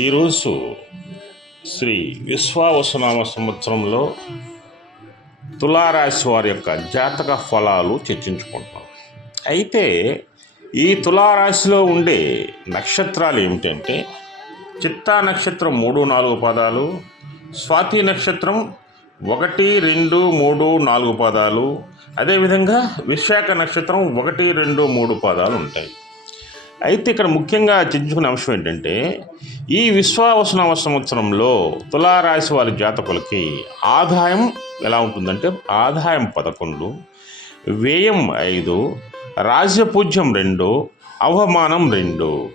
ఈరోజు శ్రీ విశ్వావసునామ సంవత్సరంలో తులారాశి వారి యొక్క జాతక ఫలాలు చర్చించుకుంటున్నాం. అయితే ఈ తులారాశిలో ఉండే నక్షత్రాలు ఏమిటంటే చిత్తా నక్షత్రం మూడు నాలుగు పదాలు స్వాతి నక్షత్రం ఒకటి రెండు మూడు నాలుగు పదాలు అదేవిధంగా విశాఖ నక్షత్రం ఒకటి రెండు మూడు పదాలు ఉంటాయి. అయితే ఇక్కడ ముఖ్యంగా చర్చించుకునే అంశం ఏంటంటే ఈ విశ్వావసనామ సంవత్సరంలో తులారాశి వారి జాతకులకి ఆదాయం ఎలా ఉంటుందంటే ఆదాయం పదకొండు వ్యయం ఐదు రాజ్యపూజ్యం రెండు అవమానం రెండు.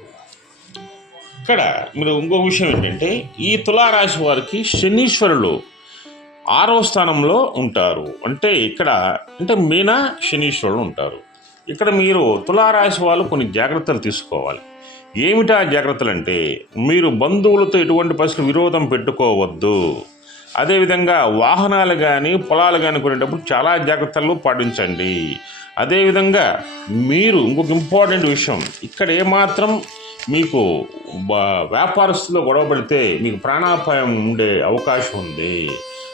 ఇక్కడ మీరు ఇంకో విషయం ఏంటంటే ఈ తులారాశి వారికి శనీశ్వరులు ఆరో స్థానంలో ఉంటారు. అంటే ఇక్కడ అంటే మీనా శనీశ్వరులు ఉంటారు. ఇక్కడ మీరు తులారాశి వాళ్ళు కొన్ని జాగ్రత్తలు తీసుకోవాలి. ఏమిటా జాగ్రత్తలు అంటే మీరు బంధువులతో ఎటువంటి పరిస్థితులు విరోధం పెట్టుకోవద్దు. అదేవిధంగా వాహనాలు కానీ పొలాలు కానీ కొనేటప్పుడు చాలా జాగ్రత్తలు పాటించండి. అదేవిధంగా మీరు ఇంకొక ఇంపార్టెంట్ విషయం ఇక్కడ ఏమాత్రం మీకు బ- వ్యాపారస్తులో గొడవ పడితే మీకు ప్రాణాపాయం ఉండే అవకాశం ఉంది.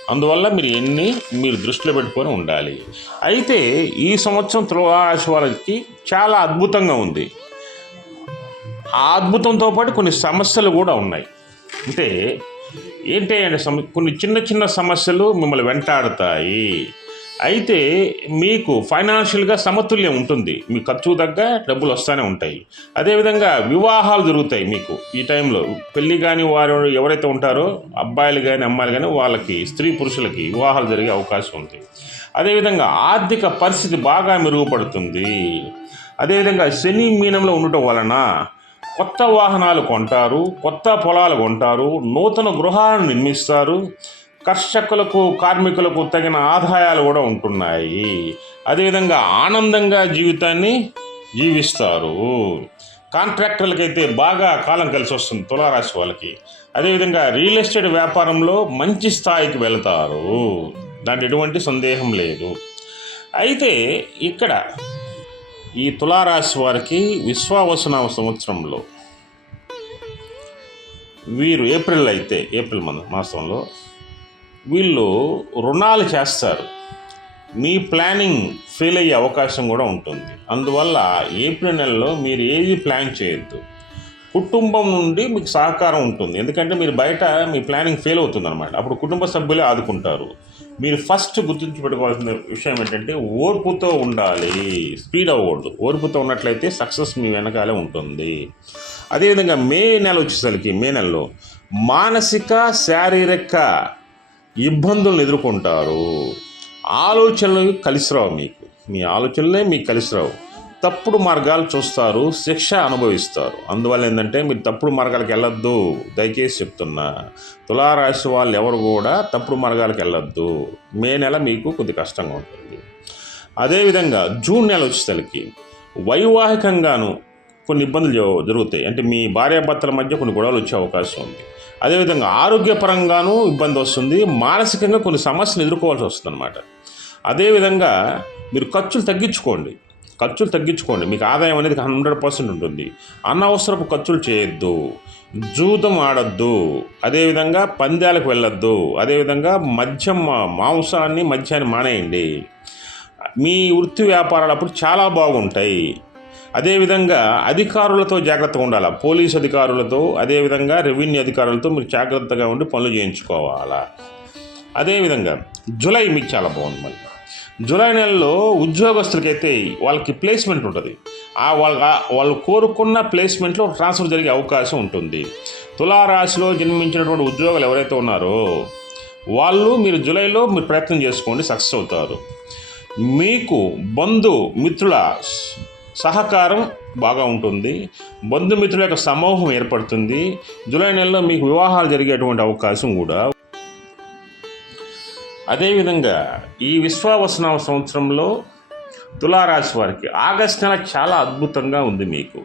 అందువల్ల మీరు ఎన్ని మీరు దృష్టిలో పెట్టుకొని ఉండాలి. అయితే ఈ సంవత్సరం తులారాశి వాళ్ళకి చాలా అద్భుతంగా ఉంది. ఆ అద్భుతంతో పాటు కొన్ని సమస్యలు కూడా ఉన్నాయి. అంటే ఏంటి అంటే కొన్ని చిన్న చిన్న సమస్యలు మిమ్మల్ని వెంటాడుతాయి. అయితే మీకు ఫైనాన్షియల్గా సమతుల్యం ఉంటుంది. మీ ఖర్చు తగ్గ డబ్బులు వస్తూనే ఉంటాయి. అదేవిధంగా వివాహాలు జరుగుతాయి మీకు. ఈ టైంలో పెళ్ళి కాని వారు ఎవరైతే ఉంటారో అబ్బాయిలు కానీ అమ్మాయిలు కానీ వాళ్ళకి స్త్రీ పురుషులకి వివాహాలు జరిగే అవకాశం ఉంది. అదేవిధంగా ఆర్థిక పరిస్థితి బాగా మెరుగుపడుతుంది. అదేవిధంగా శని మీనంలో ఉండటం వలన కొత్త వాహనాలు కొంటారు కొత్త పొలాలు కొంటారు నూతన గృహాలను నిర్మిస్తారు కర్షకులకు కార్మికులకు తగిన ఆదాయాలు కూడా ఉంటున్నాయి. అదేవిధంగా ఆనందంగా జీవితాన్ని జీవిస్తారు. కాంట్రాక్టర్లకైతే బాగా కాలం కలిసి వస్తుంది తులారాశి వాళ్ళకి. అదేవిధంగా రియల్ ఎస్టేట్ వ్యాపారంలో మంచి స్థాయికి వెళతారు. దాంట్లో ఎటువంటి సందేహం లేదు. అయితే ఇక్కడ ఈ తులారాశి వారికి విశ్వావసనామ సంవత్సరంలో వీరు ఏప్రిల్ అయితే ఏప్రిల్ మన మాసంలో వీళ్ళు రుణాలు చేస్తారు. మీ ప్లానింగ్ ఫెయిల్ అయ్యే అవకాశం కూడా ఉంటుంది. అందువల్ల ఏప్రిల్ నెలలో మీరు ఏది ప్లాన్ చేయొద్దు. కుటుంబం నుండి మీకు సహకారం ఉంటుంది. ఎందుకంటే మీరు బయట మీ ప్లానింగ్ ఫెయిల్ అవుతుంది అనమాట అప్పుడు కుటుంబ సభ్యులే ఆదుకుంటారు. మీరు ఫస్ట్ గుర్తుంచుపెట్టుకోవాల్సిన విషయం ఏంటంటే ఓర్పుతో ఉండాలి. స్పీడ్ అవ్వకూడదు. ఓర్పుతో ఉన్నట్లయితే సక్సెస్ మీ వెనకాలే ఉంటుంది. అదేవిధంగా మే నెల వచ్చేసరికి మే నెలలో మానసిక శారీరక ఇబ్బందులను ఎదుర్కొంటారు. ఆలోచనలు కలిసిరావు మీకు. మీ ఆలోచనలే మీకు కలిసిరావు. తప్పుడు మార్గాలు చూస్తారు శిక్ష అనుభవిస్తారు. అందువల్ల ఏంటంటే మీరు తప్పుడు మార్గాలకు వెళ్ళొద్దు. దయచేసి చెప్తున్నా. తులారాశి వాళ్ళు ఎవరు కూడా తప్పుడు మార్గాలకు వెళ్ళొద్దు. మే నెల మీకు కొద్ది కష్టంగా ఉంటుంది. అదేవిధంగా జూన్ నెల వచ్చేసరికి వైవాహికంగాను కొన్ని ఇబ్బందులు జరుగుతాయి. అంటే మీ భార్యాభర్తల మధ్య కొన్ని గొడవలు వచ్చే అవకాశం ఉంది. అదేవిధంగా ఆరోగ్యపరంగానూ ఇబ్బంది వస్తుంది. మానసికంగా కొన్ని సమస్యలు ఎదుర్కోవాల్సి వస్తుంది అనమాట అదేవిధంగా మీరు ఖర్చులు తగ్గించుకోండి. ఖర్చులు తగ్గించుకోండి. మీకు ఆదాయం అనేది హండ్రెడ్ పర్సెంట్ ఉంటుంది. అనవసరపు ఖర్చులు చేయొద్దు. జూదం ఆడొద్దు. అదేవిధంగా పందాలకు వెళ్ళొద్దు. అదేవిధంగా మద్యం మాంసాన్ని మద్యాన్ని మానేయండి. మీ వృత్తి వ్యాపారాలు అప్పుడు చాలా బాగుంటాయి. అదేవిధంగా అధికారులతో జాగ్రత్తగా ఉండాలి? పోలీస్ అధికారులతో అదేవిధంగా రెవెన్యూ అధికారులతో మీరు జాగ్రత్తగా ఉండి పనులు చేయించుకోవాలా? అదేవిధంగా జూలై మీకు చాలా బాగుంది మళ్ళీ జూలై నెలలో ఉద్యోగస్తులకైతే వాళ్ళకి ప్లేస్మెంట్ ఉంటుంది. ఆ వాళ్ళ వాళ్ళు కోరుకున్న ప్లేస్మెంట్లో ట్రాన్స్ఫర్ జరిగే అవకాశం ఉంటుంది. తులారాశిలో జన్మించినటువంటి ఉద్యోగాలు ఎవరైతే ఉన్నారో వాళ్ళు మీరు జూలైలో మీరు ప్రయత్నం చేసుకోండి సక్సెస్ అవుతారు. మీకు బంధు మిత్రుల సహకారం బాగా ఉంటుంది. బంధుమిత్రుల యొక్క సమూహం ఏర్పడుతుంది. జూలై నెలలో మీకు వివాహాలు జరిగేటువంటి అవకాశం కూడా అదేవిధంగా ఈ విశ్వావసనామ సంవత్సరంలో తులారాశి వారికి ఆగస్టు నెల చాలా అద్భుతంగా ఉంది మీకు.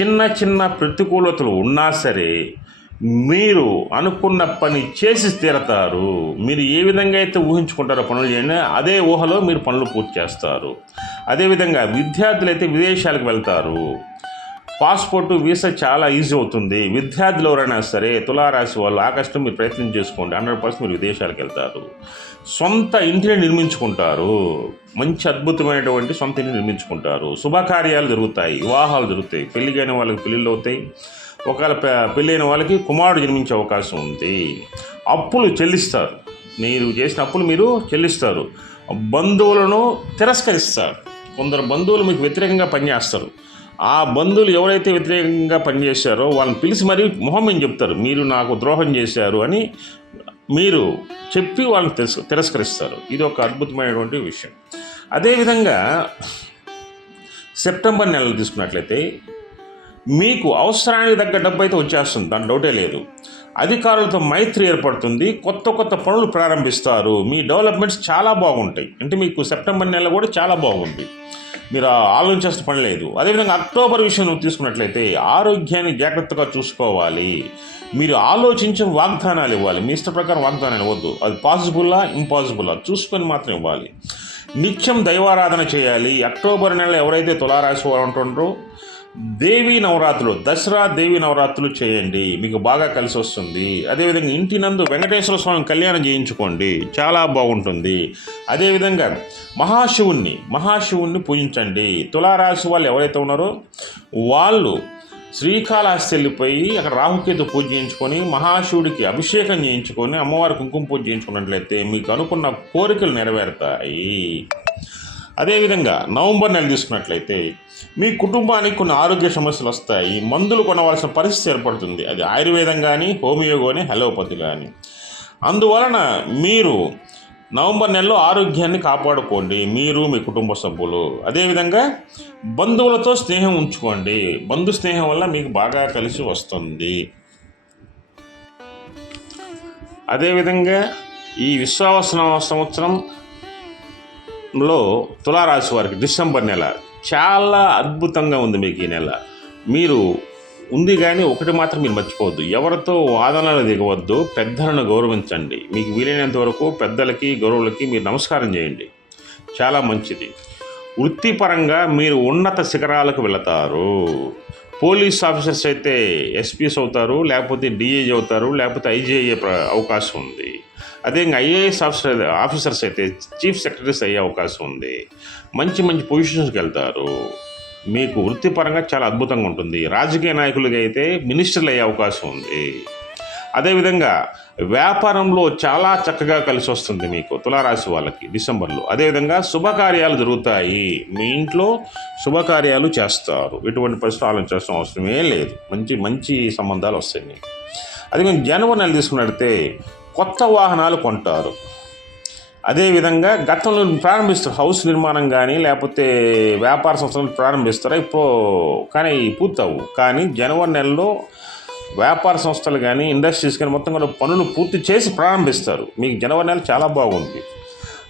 చిన్న చిన్న ప్రతికూలతలు ఉన్నా సరే మీరు అనుకున్న పని చేసి తీరతారు. మీరు ఏ విధంగా అయితే ఊహించుకుంటారో పనులు చేయండి అదే ఊహలో మీరు పనులు పూర్తి చేస్తారు. అదేవిధంగా విద్యార్థులు అయితే విదేశాలకు వెళ్తారు. పాస్పోర్టు వీసా చాలా ఈజీ అవుతుంది. విద్యార్థులు ఎవరైనా సరే తులారాశి వాళ్ళు ఆగస్టు మీరు ప్రయత్నం చేసుకోండి. హండ్రెడ్ పర్సెంట్ మీరు విదేశాలకు వెళ్తారు. సొంత ఇంటిని నిర్మించుకుంటారు. మంచి అద్భుతమైనటువంటి సొంత ఇంటిని నిర్మించుకుంటారు. శుభకార్యాలు జరుగుతాయి. వివాహాలు జరుగుతాయి. పెళ్ళి కాని వాళ్ళకి పెళ్ళిళ్ళు అవుతాయి. ఒకవేళ పెళ్ళైన వాళ్ళకి కుమారుడు జన్మించే అవకాశం ఉంది. అప్పులు చెల్లిస్తారు. మీరు చేసిన అప్పులు మీరు చెల్లిస్తారు. బంధువులను తిరస్కరిస్తారు. కొందరు బంధువులు మీకు వ్యతిరేకంగా పనిచేస్తారు. ఆ బంధువులు ఎవరైతే వ్యతిరేకంగా పనిచేశారో వాళ్ళని పిలిచి మరీ మొహం ఏం చెప్తారు. మీరు నాకు ద్రోహం చేశారు అని మీరు చెప్పి వాళ్ళని తిరస్ తిరస్కరిస్తారు. ఇది ఒక అద్భుతమైనటువంటి విషయం. అదేవిధంగా సెప్టెంబర్ నెలలో తీసుకున్నట్లయితే మీకు అవసరానికి తగ్గ డబ్బు అయితే వచ్చేస్తుంది. దాని డౌటే లేదు. అధికారులతో మైత్రి ఏర్పడుతుంది. కొత్త కొత్త పనులు ప్రారంభిస్తారు. మీ డెవలప్మెంట్స్ చాలా బాగుంటాయి. అంటే మీకు సెప్టెంబర్ నెల కూడా చాలా బాగుంది. మీరు ఆ ఆలోచించాల్సిన పని లేదు. అదేవిధంగా అక్టోబర్ విషయం నువ్వు తీసుకున్నట్లయితే ఆరోగ్యాన్ని జాగ్రత్తగా చూసుకోవాలి. మీరు ఆలోచించే వాగ్దానాలు ఇవ్వాలి. మీ ఇష్ట ప్రకారం వాగ్దానాలు ఇవ్వద్దు. అది పాసిబుల్లా ఇంపాసిబుల్లా చూసుకొని మాత్రం ఇవ్వాలి. నిత్యం దైవారాధన చేయాలి. అక్టోబర్ నెల ఎవరైతే తులారాశి వారు ఉంటుండ్రో దేవీ నవరాత్రులు దసరా దేవీ నవరాత్రులు చేయండి. మీకు బాగా కలిసి వస్తుంది. అదేవిధంగా ఇంటి నందు వెంకటేశ్వర స్వామి కళ్యాణం చేయించుకోండి. చాలా బాగుంటుంది. అదేవిధంగా మహాశివుణ్ణి మహాశివుణ్ణి పూజించండి. తులారాశి వాళ్ళు ఎవరైతే ఉన్నారో వాళ్ళు శ్రీకాళహస్తి వెళ్ళిపోయి అక్కడ రాహుకేతు పూజ చేయించుకొని మహాశివుడికి అభిషేకం చేయించుకొని అమ్మవారి కుంకుమ పూజ చేయించుకున్నట్లయితే మీకు అనుకున్న కోరికలు నెరవేరుతాయి. అదేవిధంగా నవంబర్ నెల తీసుకున్నట్లయితే మీ కుటుంబానికి కొన్ని ఆరోగ్య సమస్యలు వస్తాయి. మందులు కొనవలసిన పరిస్థితి ఏర్పడుతుంది. అది ఆయుర్వేదం కానీ హోమియో కానీ హలోపతి కానీ అందువలన మీరు నవంబర్ నెలలో ఆరోగ్యాన్ని కాపాడుకోండి. మీరు మీ కుటుంబ సభ్యులు. అదేవిధంగా బంధువులతో స్నేహం ఉంచుకోండి. బంధు స్నేహం వల్ల మీకు బాగా కలిసి వస్తుంది. అదేవిధంగా ఈ విశ్వావసన సంవత్సరం లో తులారాశి వారికి డిసెంబర్ నెల చాలా అద్భుతంగా ఉంది మీకు ఈ నెల. మీరు ఉంది కానీ ఒకటి మాత్రం మీరు మర్చిపోవద్దు. ఎవరితో వాదనలు దిగవద్దు పెద్దలను గౌరవించండి. మీకు వీలైనంత వరకు పెద్దలకి గౌరవులకి మీరు నమస్కారం చేయండి. చాలా మంచిది. వృత్తిపరంగా మీరు ఉన్నత శిఖరాలకు వెళతారు. పోలీస్ ఆఫీసర్స్ అయితే ఎస్పీస్ అవుతారు లేకపోతే డిఐజీ అవుతారు లేకపోతే ఐజీ అయ్యే అవకాశం ఉంది. అదే ఇంకా ఐఏఎస్ ఆఫీసర్ ఆఫీసర్స్ అయితే చీఫ్ సెక్రటరీస్ అయ్యే అవకాశం ఉంది. మంచి మంచి పొజిషన్స్కి వెళ్తారు. మీకు వృత్తిపరంగా చాలా అద్భుతంగా ఉంటుంది. రాజకీయ నాయకులకి అయితే మినిస్టర్లు అయ్యే అవకాశం ఉంది. అదేవిధంగా వ్యాపారంలో చాలా చక్కగా కలిసి వస్తుంది మీకు తులారాశి వాళ్ళకి డిసెంబర్లో. అదేవిధంగా శుభకార్యాలు జరుగుతాయి. మీ ఇంట్లో శుభకార్యాలు చేస్తారు. ఎటువంటి పరిస్థితులు ఆలోచించాల్సిన అవసరమే లేదు. మంచి మంచి సంబంధాలు వస్తాయి మీకు. అదే మేము జనవరి నెల తీసుకున్నట్లయితే కొత్త వాహనాలు కొంటారు. అదేవిధంగా గతంలో ప్రారంభిస్తారు హౌస్ నిర్మాణం కానీ లేకపోతే వ్యాపార సంస్థలు ప్రారంభిస్తారు? ఇప్పుడు కానీ పూర్తవు. కానీ జనవరి నెలలో వ్యాపార సంస్థలు కానీ ఇండస్ట్రీస్ కానీ మొత్తం కూడా పనులు పూర్తి చేసి ప్రారంభిస్తారు. మీకు జనవరి నెల చాలా బాగుంది.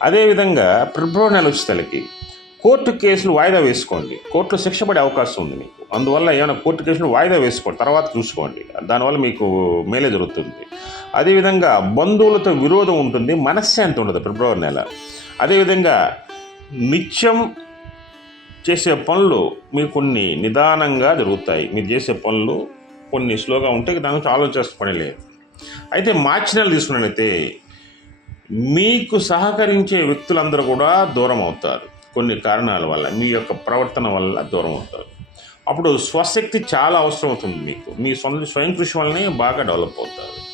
అదేవిధంగా ఫిబ్రవరి నెల వచ్చేసరికి కోర్టు కేసులు వాయిదా వేసుకోండి. కోర్టులో శిక్ష పడే అవకాశం ఉంది మీకు. అందువల్ల ఏమైనా కోర్టు కేసులు వాయిదా వేసుకోండి. తర్వాత చూసుకోండి. దానివల్ల మీకు మేలే జరుగుతుంది. అదేవిధంగా బంధువులతో విరోధం ఉంటుంది మనశ్శాంతి ఉండదు ఫిబ్రవరి నెల. అదేవిధంగా నిత్యం చేసే పనులు మీరు కొన్ని నిదానంగా జరుగుతాయి. మీరు చేసే పనులు కొన్ని స్లోగా ఉంటే దాని గురించి ఆలోచించాల్సిన పని లేదు. అయితే మార్చి నెల తీసుకున్నట్లయితే మీకు సహకరించే వ్యక్తులందరూ కూడా దూరం అవుతారు. కొన్ని కారణాల వల్ల మీ యొక్క ప్రవర్తన వల్ల దూరం అవుతారు. అప్పుడు స్వశక్తి చాలా అవసరం అవుతుంది మీకు. మీ సొంత స్వయం కృషి వల్లనే బాగా డెవలప్ అవుతారు.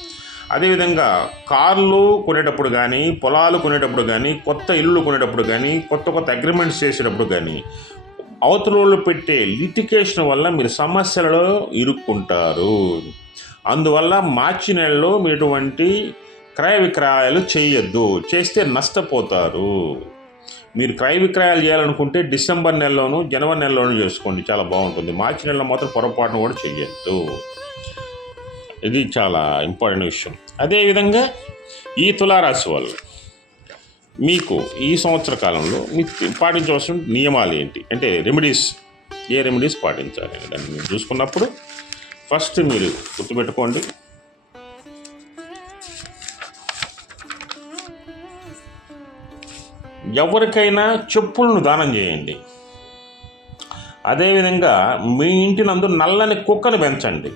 అదేవిధంగా కార్లు కొనేటప్పుడు కానీ పొలాలు కొనేటప్పుడు కానీ కొత్త ఇల్లు కొనేటప్పుడు కానీ కొత్త కొత్త అగ్రిమెంట్స్ చేసేటప్పుడు కానీ అవతలలో పెట్టే లిటికేషన్ వల్ల మీరు సమస్యలలో ఇరుక్కుంటారు. అందువల్ల మార్చి నెలలో మీరు క్రయ విక్రయాలు చేయొద్దు. చేస్తే నష్టపోతారు. మీరు క్రయ విక్రయాలు చేయాలనుకుంటే డిసెంబర్ నెలలోను జనవరి నెలలోనూ చేసుకోండి. చాలా బాగుంటుంది. మార్చి నెలలో మాత్రం పొరపాటును కూడా చేయొద్దు ఇది చాలా ఇంపార్టెంట్ విషయం. అదేవిధంగా ఈ తులారాశి వాళ్ళు మీకు ఈ సంవత్సర కాలంలో మీకు పాటించవలసిన నియమాలు ఏంటి? అంటే రెమెడీస్ ఏ రెమెడీస్ పాటించాలి దాన్ని మీరు చూసుకున్నప్పుడు ఫస్ట్ మీరు గుర్తుపెట్టుకోండి. ఎవరికైనా చెప్పులను దానం చేయండి. అదేవిధంగా మీ ఇంటి నందు నల్లని కుక్కను పెంచండి.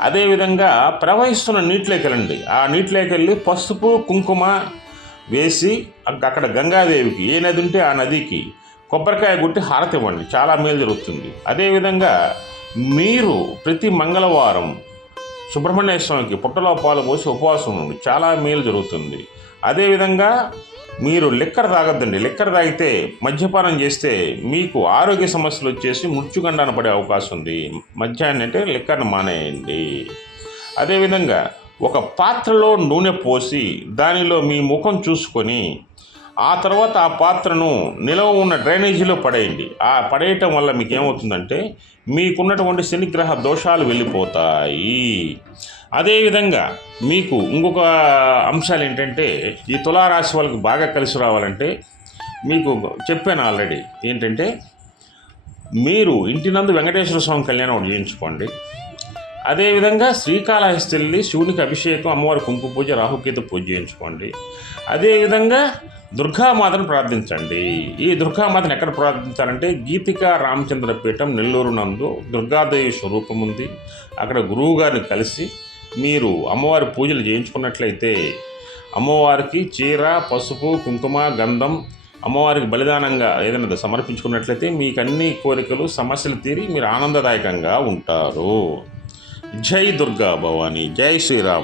అదేవిధంగా ప్రవహిస్తున్న నీటిలోకి వెళ్ళండి. ఆ నీటిలోకి వెళ్ళి పసుపు కుంకుమ వేసి అక్కడ గంగాదేవికి ఏ నది ఉంటే ఆ నదికి కొబ్బరికాయ కొట్టి హారతి ఇవ్వండి. చాలా మేలు జరుగుతుంది. అదేవిధంగా మీరు ప్రతి మంగళవారం సుబ్రహ్మణ్య స్వామికి పుట్టలో పాలు పోసి ఉపవాసం ఉండి చాలా మేలు జరుగుతుంది. అదేవిధంగా మీరు లిక్కర్ తాగొద్దండి. లిక్కర్ తాగితే మద్యపానం చేస్తే మీకు ఆరోగ్య సమస్యలు వచ్చేసి మృత్యుగండాన పడే అవకాశం ఉంది మద్యాన్ని అంటే లిక్కర్ని మానేయండి. అదేవిధంగా ఒక పాత్రలో నూనె పోసి దానిలో మీ ముఖం చూసుకొని ఆ తర్వాత ఆ పాత్రను నిలవ ఉన్న డ్రైనేజీలో పడేయండి. ఆ పడేయటం వల్ల మీకు ఏమవుతుందంటే మీకున్నటువంటి శనిగ్రహ దోషాలు వెళ్ళిపోతాయి. అదేవిధంగా మీకు ఇంకొక అంశాలు ఏంటంటే ఈ తులారాశి వాళ్ళకి బాగా కలిసి రావాలంటే మీకు చెప్పాను ఆల్రెడీ ఏంటంటే మీరు ఇంటి నందు వెంకటేశ్వర స్వామి కళ్యాణం ఒకటి చేయించుకోండి. అదేవిధంగా శ్రీకాళహస్తి వెళ్ళి శివునికి అభిషేకం అమ్మవారి కుంకుమ పూజ రాహుకేతు పూజ చేయించుకోండి. అదేవిధంగా దుర్గామాతను ప్రార్థించండి. ఈ దుర్గామాతను ఎక్కడ ప్రార్థించాలంటే గీతికా రామచంద్ర పీఠం నెల్లూరు నందు దుర్గాదేవి స్వరూపం ఉంది. అక్కడ గురువు గారిని కలిసి మీరు అమ్మవారి పూజలు చేయించుకున్నట్లయితే అమ్మవారికి చీర పసుపు కుంకుమ గంధం అమ్మవారికి బలిదానంగా ఏదైనా సమర్పించుకున్నట్లయితే మీకు అన్ని కోరికలు సమస్యలు తీరి మీరు ఆనందదాయకంగా ఉంటారు. జై దుర్గా భవాని జై శ్రీరామ్.